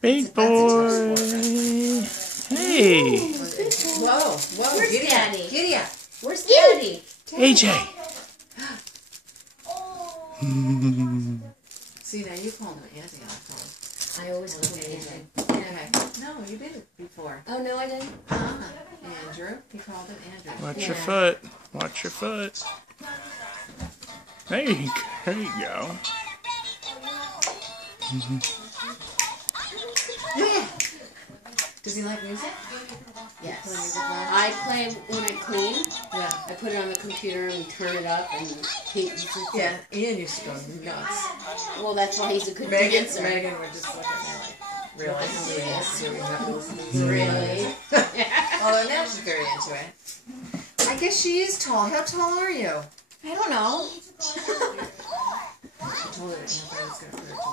Big boy. Hey. Whoa, Where's giddy Daddy? up, giddy up. Where's Daddy? AJ. See, now you called him Auntie on the phone. I always call him AJ. Okay. No, you did it before. Oh, no, I didn't. Andrew. He called him Andrew. Watch your foot. Watch your foot. There you go. Yeah. Does he like music? Yes. I play when I clean. Yeah. I put it on the computer and we turn it up, and he. Yeah. Ian used to go nuts. Well, that's why he's a good Megan dancer. would just look at me like, really? Yes. Do we have to listen to this? Really? Although now she's very into it. I guess she is tall. How tall are you? I don't know. I told her that Anthony was going to hurt